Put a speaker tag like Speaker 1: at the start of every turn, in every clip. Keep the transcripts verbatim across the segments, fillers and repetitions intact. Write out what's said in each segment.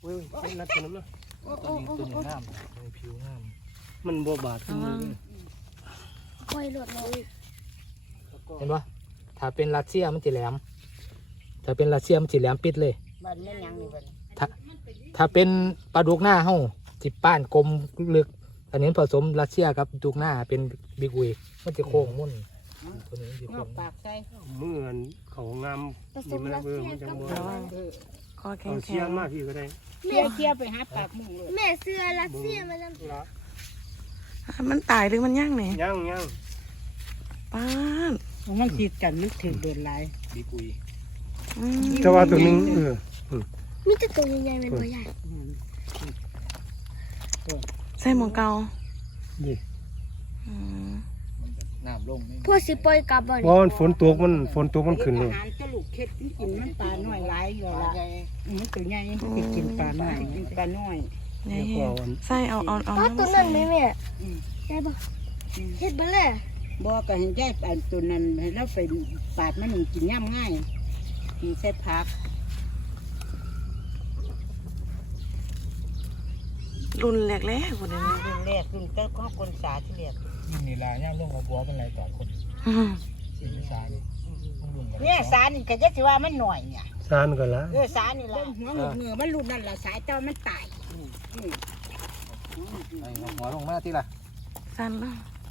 Speaker 1: เว้ยเป็นรัดกันน้ำนะ
Speaker 2: ตัวนี้ตัวนี้งามตัวนี้ผิวงาม
Speaker 1: มันบวบาดขึ้นมือเลย
Speaker 3: ปล่อยหลดเลย
Speaker 2: เห็นปะถ้าเป็นรัสเซียมันจะแหลมถ้าเป็นรัสเซียมันจะแหลมปิดเลย
Speaker 3: บันแม่นยังนี่บัน
Speaker 2: ถ้าถ้าเป็นปลาดุกหน้าเฮาจิบป้านกลมลึกอันนี้ผสมรัสเซียกับดุกหน้าเป็นบิ๊กวีมันจะโค้งมุ่นตัวนี้จะโค้ง
Speaker 3: ปากใส่
Speaker 1: เมื่อเขางามนี่มันเบอร์มันจังบ่
Speaker 4: คอแข็ง
Speaker 1: เอาเชียงมากพี่ก็ได้
Speaker 3: เคี่ยวเคี่ยวไปหาปากมึงเลยแม่เสื้อรัสเซียมาแล้ว
Speaker 4: มันตายหรือมันย่างไหน
Speaker 1: ย่างย่าง
Speaker 4: ป้า
Speaker 3: มันติดกันนึกถึงเดินลาย
Speaker 2: บิ๊กวี
Speaker 1: แต่ว่าตัวนึงเออ
Speaker 3: มีแต่ตัวใหญ่ๆเป็นตัวใหญ่
Speaker 4: ใส่หมวกเกา
Speaker 1: ดิ
Speaker 2: น้ำลง
Speaker 3: พวกสิปล่อยกลับบ่
Speaker 1: บ่ฝนตกมันฝนตกมันขึ้นเลย
Speaker 3: อาหารจะลูกเค็ดกินมันปลาหน่อยหลายอยู่ละมันตัวใหญ่ไปกินปลาหน่อยกินปลาหน่อย
Speaker 4: ใส่เอาเอาเอา
Speaker 3: ตัวนั้นไหมแม่ได้บ่เฮ็ดบ่เลยบ่ก็เห็นได้อันตัวนั้นให้เราไปปาดมันกินย่ำง่ายกินเส้นผัก
Speaker 4: รุ่นแรกๆคนนี้
Speaker 3: รุ่นแรกรุ่นเต้าก็คนสาที่เรียก
Speaker 2: นี่ลายย่างลงกับบัวเป็นไรต่อคนสีสาร
Speaker 3: เนี่ยสารนี่ก็จะสิว่ามันหน่อยเนี่ย
Speaker 1: สารก็ละ
Speaker 3: เออสารนี่ละหัวหงุดเหงื่อมันรุ่นนั่นละสายเต้ามันตาย
Speaker 2: หัวลงมาที่ละ
Speaker 4: สั้น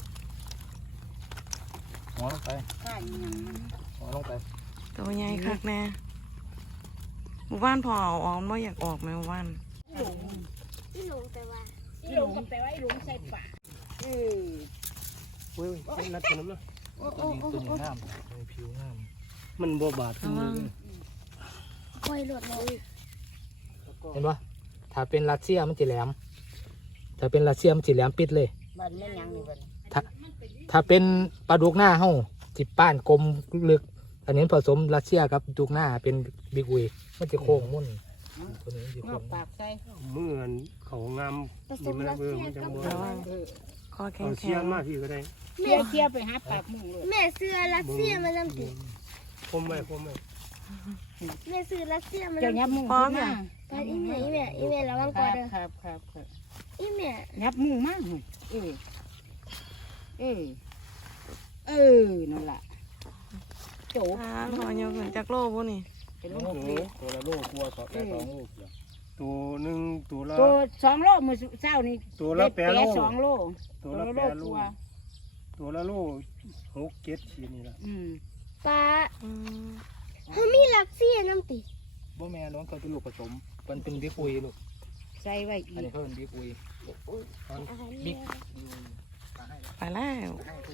Speaker 2: หัวลงไปหัวลงไป
Speaker 4: ตัวใหญ่คักแน่หมู่บ้านพอเอาออกไม่อยากออกไหมหมู่บ้าน
Speaker 3: อีหลงแต่ว่าอีหลงกับแต่ว่าอีหลงใส่ปากเออ
Speaker 1: เว้ยเป็นรัดกันน้ำนะ
Speaker 2: ตัวนี้ตัวนี้งามตัวนี้ผิวงาม
Speaker 1: มันบวบาดขึ้นมือเลย
Speaker 3: ปล่อยหลดเลย
Speaker 2: เห็นปะถ้าเป็นรัสเซียมันจะแหลมถ้าเป็นรัสเซียมันจะแหลมปิดเลย
Speaker 3: บันแม่นยังนี่บัน
Speaker 2: ถ้าถ้าเป็นปลาดุกหน้าเฮาจิบป้านกลมลึกอันนี้ผสมรัสเซียกับดุกหน้าเป็นบิ๊กวีมันจะโค้งมุ่นตัวนี้จะโค้ง
Speaker 3: ปากใส่
Speaker 1: เมื่อเขางามนี่มันเบอร์มันจังบ่
Speaker 4: คอแข็ง
Speaker 1: เอาเชียงมากพี่ก็ได้
Speaker 3: แม่เคี่ยวไปหาปากมึงเลยแม่เสื้อรัสเซียมาแล้วติ
Speaker 1: คมไว้คมไว้
Speaker 3: แม่ซื้อรัสเซียมาแล้วยับมึงพร้อมอ่ะไปอีแม่อีแม่อีแม่ระวังก่อนเด้อครับครับครับอีแม่ยับมึงมากเออเออเออนั่นแหละโจ๊ก
Speaker 4: อ่าหอยเยอะขึ้นจากโลพวกนี้
Speaker 2: เป็นลูกตัวละโลกลัวสองแต่สองลูก
Speaker 1: ตัวหนึ่งตัวละ
Speaker 3: ตัวสองโลมือเช้านี่
Speaker 1: ตัวละแปดโล
Speaker 3: สองโล
Speaker 1: ตัวละแปดโลตัวละโลหกเจ็ดชิ้นนี่ละ
Speaker 3: ปลาเขามีรักเสียน้ำติ
Speaker 2: บ่แม่น้องเขาเป็นลูกผสมมันเป็นบิ๊กอุยลูก
Speaker 3: ใส่ไว้อีก
Speaker 2: อันนี้เขาเป็นบิ๊กอุยบิ๊ก
Speaker 4: ไปแล้ว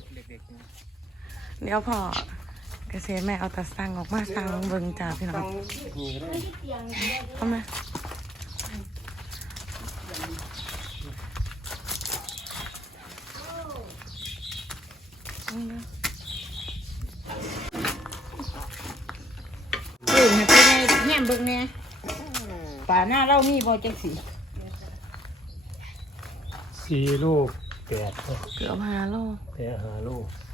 Speaker 4: เดี๋ยวพอเกษตรแม่เอาตะสั่งออกมาสั่งเบิ่งจ่าพี่น้องเข้ามา
Speaker 3: เออให้ไปในแง่เบิ่งเนี่ยป่าหน้าเรามีบ่จังสี
Speaker 1: สี่ลูกแปด
Speaker 4: เกือบห้าโล
Speaker 1: แปดห้าโล